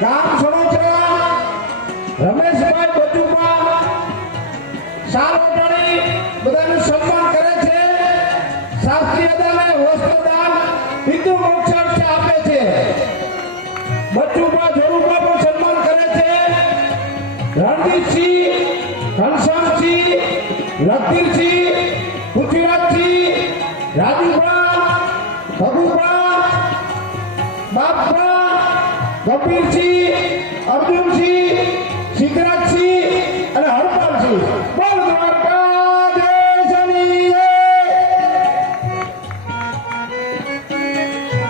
ગામ સોનોચરા રમેશભાઈ બચુપા સાલ ઓટાણી બધાનું સન્માન કરે છે શાસ્ત્રીય દાને વસ્ત્રદાન હિન્દુ મોક્ષાર્થ આપે છે બચુપા જોરુપા પણ સન્માન કરે છે રણજીતસિંહ ઘનશ્યામસિંહ લખીરસિંહ પૃથ્વીરાજસિંહ રાજુભા ભગુભા બાપભા કબીરસિંહ અર્જુનસિંહ